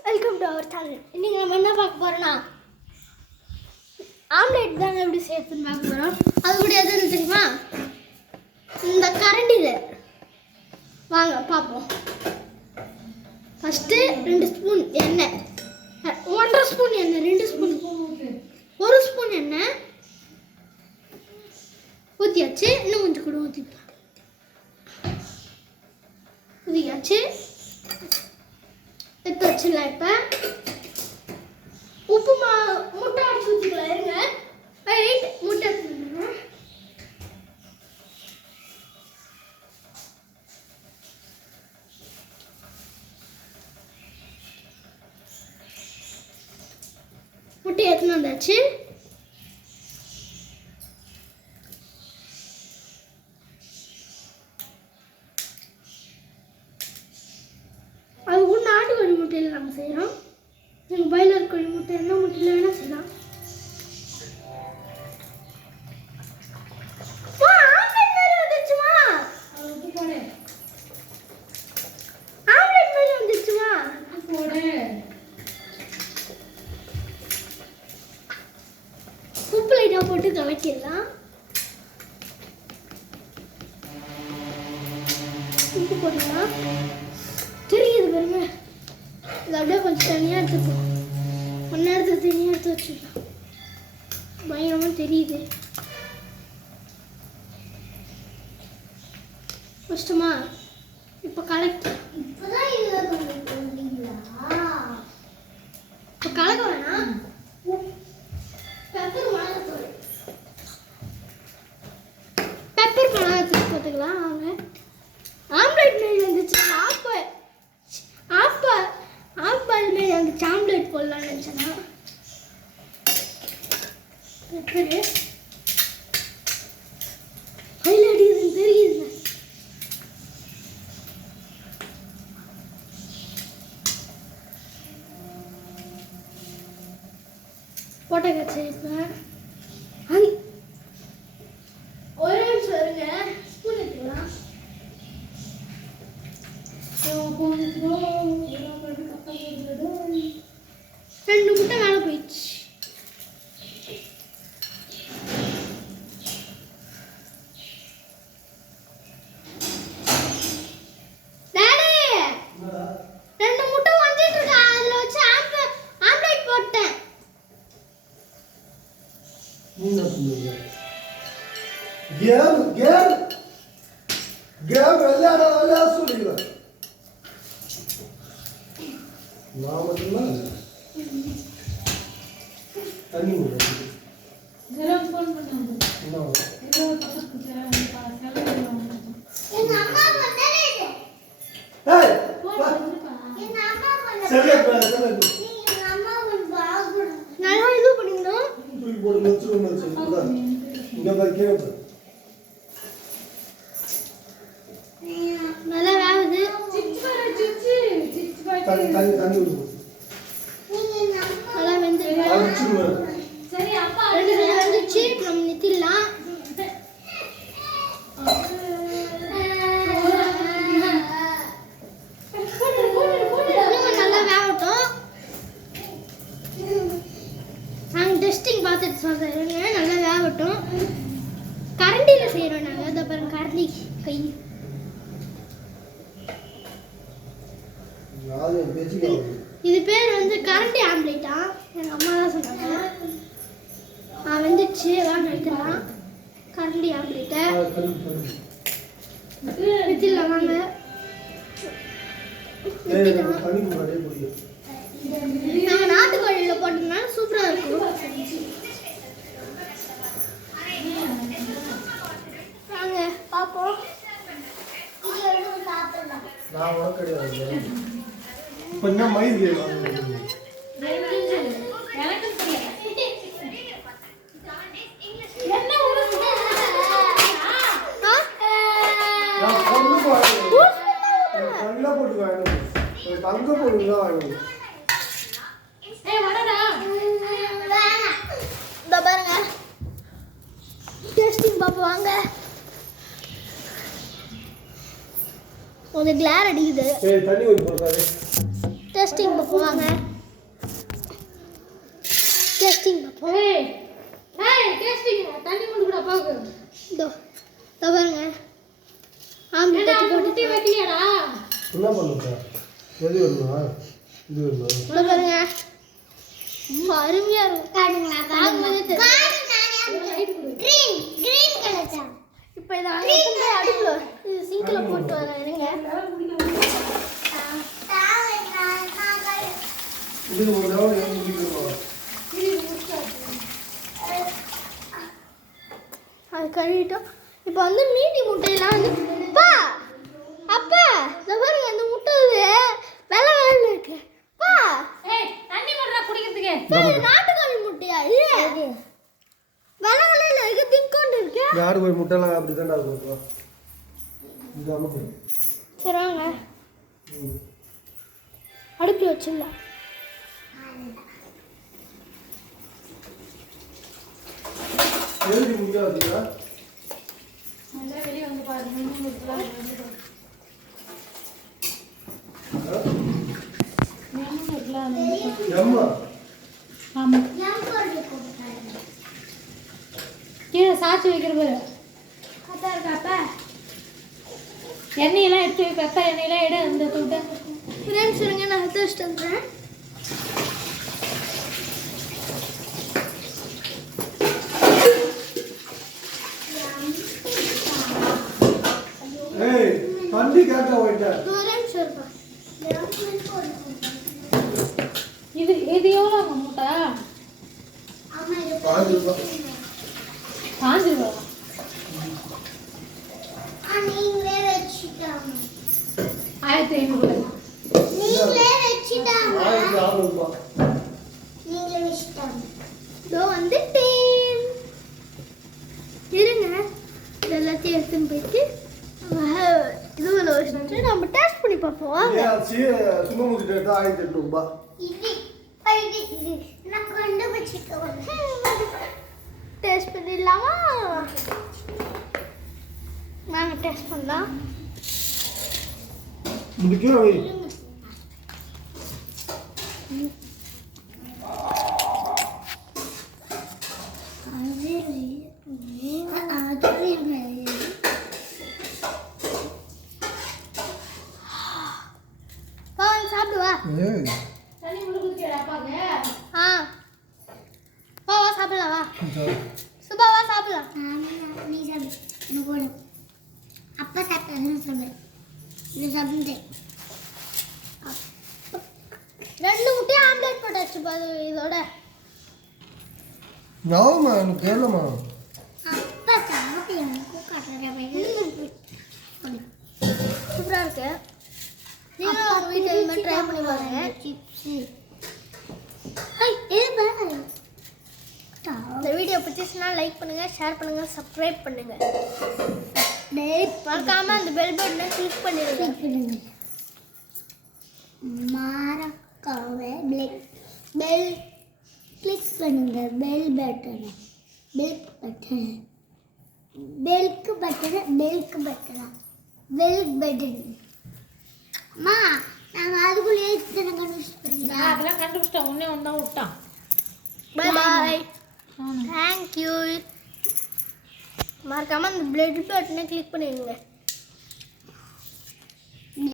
Welcome to our channel. இன்னைக்கு நம்ம என்ன பார்க்க போறோம்னா ஆம்லெட் தாங்க எப்படி செய்யறதுன்னு பார்க்க போறோம். அது கூட எதுன்னு தெரியுமா? இந்த கரண்டியில் வாங்க பார்ப்போம். ஃபஸ்ட்டு 2 ஸ்பூன் எண்ணெய், 1.5 ஸ்பூன் எண்ணெய், 2 ஸ்பூன், 1 ஸ்பூன் எண்ணெய் ஊற்றியாச்சு. இன்னும் கொஞ்சம் கூட ஊற்றிப்பேன். ஊற்றியாச்சு, எடுத்து வச்சிடலாம். இப்போ உப்பு முட்டை அடிச்சு ஊற்றிக்கலாம். இருங்க, வெயிட், முட்டை எடுத்துக்கிறேன். முட்டை எடுத்துன்னு வந்தாச்சு. அது கூட நாட்டுக்கோழி முட்டையில் நம்ம செய்கிறோம். நீங்கள் பாய்லர் கோழி முட்டை என்ன முட்டையில் வேணால் செய்யலாம். ஆம்லெட் மாதிரி வந்துச்சுமா, ஆம்லெட் மாதிரி வந்துச்சுமா. உப்பு லைட்டாக போட்டு கலக்கிடலாம். உப்பு போட்டுக்கலாம். தெரியுது பாருங்க, இது அப்படியே கொஞ்சம் தனியாக எடுத்துப்போம். கொஞ்ச நேரத்துக்கு தனியாக எடுத்து வச்சுக்கலாம். பயங்கரமாக தெரியுது. கஷ்டமா? இப்போ கலக்க வேணாம். பெப்பர் மிளகாத்தூள் போட்டுக்கலாம். வாங்க, ஆம்லெட் மாரி வந்துச்சு. ஆஃப் பாயில் மாரி அந்த ஆம்லெட் போடலாம்னு நினச்சேன்னா பெப்பரு கையில் அடிக்குதுன்னு தெரியுது. போட்ட கட்சி ஒரே நிமிஷம் இருங்க. ஸ்பூன் எடுத்துக்கலாம். 2 முட்டை மேலே போயிடுச்சு. டாடி, 2 முட்டை வந்துட்டு இருக்கா. அதில் வச்சு ஆம்லெட் போட்டேன். நல்லா இது பண்ணிக்கணும். நல்லா வேகுது. நல்லா வெந்துச்சு. நம்ம நிறுத்திடலாம். நல்லா வேகட்டும். நாங்கள் டெஸ்டிங் பார்த்துட்டு சொல்கிறேங்க. நல்லா வேகட்டும். கரண்டியில் செய்கிறோம் நாங்கள். அதை பாருங்க, கரண்டி கை. இது பேர் வந்து கரண்டி ஆம்லேட்டா? எங்கள் அம்மா தான் சொன்னாங்க. வந்துச்சு, எல்லாம் எடுத்துடலாம். கரண்டி ஆம்லேட்டை எடுத்துடலாம். வாங்க, நாங்கள் நாட்டுக்கோழியில் போட்டோம்னா சூப்பராக இருக்கும். வாங்க பார்ப்போம். கொஞ்சம் மயிர் தங்க பொருள் தான் வாங்கணும். பாருங்க, டேஸ்டிங் பாப்பா. வாங்க, கொஞ்சம் கிளார் அடிக்குது. தண்ணி ஊற்றி போடுறாரு. டெஸ்டிங் பார்ப்போம் வாங்க. டெஸ்டிங் பார்ப்போம். டேஸ்டிங் தண்ணி கொண்டு கூட பாக்கு. இதோ பாருங்க. ஆம்லெட் போட்டு வைக்கலையாடா? என்ன பண்ணுங்க? எது வேணுமா? இது வேணுமா? இதோ பாருங்க. அருமையா இருக்கும். காடுங்களா? கிரீன் கலர் தான். இப்போ இத வந்து அடுப்புல இது சிங்க்ல போட்டு வரேன் இருங்க. இது ஒரு தடவை ஏன் முடிக்கணுமா? அது கழுவிட்டோம். இப்போ வந்து மீதி முட்டையெல்லாம் வந்து அப்பா இந்த பாருங்க அந்த முட்டை வெள்ளை வெள்ளையில இருக்கு. தண்ணி கொண்டுடா குடிக்கிறதுக்கு. நாட்டுக்கோழி முட்டையா இது? வெள்ளை வெள்ளையில இருக்கு திங்கொண்டு இருக்கு. யாரு போய் முட்டைலாம் அப்படி தான்டா இருக்கும். இது அம்மா. சரி வாங்க அடுப்பில் வச்சிடலாம். எதுக்கு முடியாதுங்க? வெளியே வந்து பாருங்க. எம்மா ஆமா கீழே சாச்சி வைக்கிற பாரு. எண்ணெயெல்லாம் எடுத்து வை. கத்தா எண்ணெயெல்லாம் எடு அந்த தூட்டை. ஃப்ரெண்ட்ஸ் இருங்க நான் எடுத்து வச்சுட்டு வந்துடுறேன். ஏய் தண்ணி கேட்டா போயிட்டேன். இது இது எவ்வளோ மூட்டை? 5 ரூபாய். 5 ரூபா. நீங்களே வச்சுட்டாங்க. 1500. நீங்களே வச்சுட்டாங்க. 600 ரூபாய். நீங்களே வச்சுட்டாங்க. இதோ வந்துட்டேன். இருங்க எல்லாத்தையும் எடுத்துன்னு போயிட்டு இதுல வச்சுட்டு நம்ம டேஸ்ட் பண்ணி பார்ப்போம். வாங்க. சும்மா முடிச்சுட்டு 1800 ரூபாய். டேஸ்ட் பண்ணிடலாமா? நாங்கள் டேஸ்ட் பண்ணலாம். முடிக்கவே வை. சாப்பிடுவா. ஏய் தண்ணி கொடுக்குறீங்களா அப்பாங்க? ஆ வா சாப்பிடலாம். வா சுபா வா சாப்பிடலாம். நீ சாப்பிடு. எனக்கு போடு. அப்பா சாப்பிட்டேன்னு சொல்லு. இது சாப்பிட்டு 2 முட்டையும் ஆம்லெட் போட்டாச்சு பாரு இதோட. நாவுமா எனக்கு தெரியலமா. அப்பா சாப்பிட்டு எனக்கு காட்டுறேன். சூப்பராக இருக்கு. நீங்களும் உங்கள் வீட்டில் இது மாதிரி ட்ரை பண்ணி பாருங்க. இந்த வீடியோ பிடிச்சிச்சுன்னா லைக் பண்ணுங்க, ஷேர் பண்ணுங்க, சப்ஸ்கிரைப் பண்ணுங்க. மறக்காம அந்த பெல் பட்டனை கிளிக் பண்ணிடுங்க. மறக்காம பெல் கிளிக் பண்ணுங்க. பெல் பட்டனை அம்மா நாங்கள் அதுக்குள்ளேயே கண்டுபிடிச்சிட்டோம். நான் அதெல்லாம் கண்டுபிடிச்சிட்டேன். ஒன்றே ஒன்று தான் விட்டான். பாய். தேங்க்யூ. மறக்காம அந்த பெல் பட்டனை கிளிக் பண்ணிடுங்க.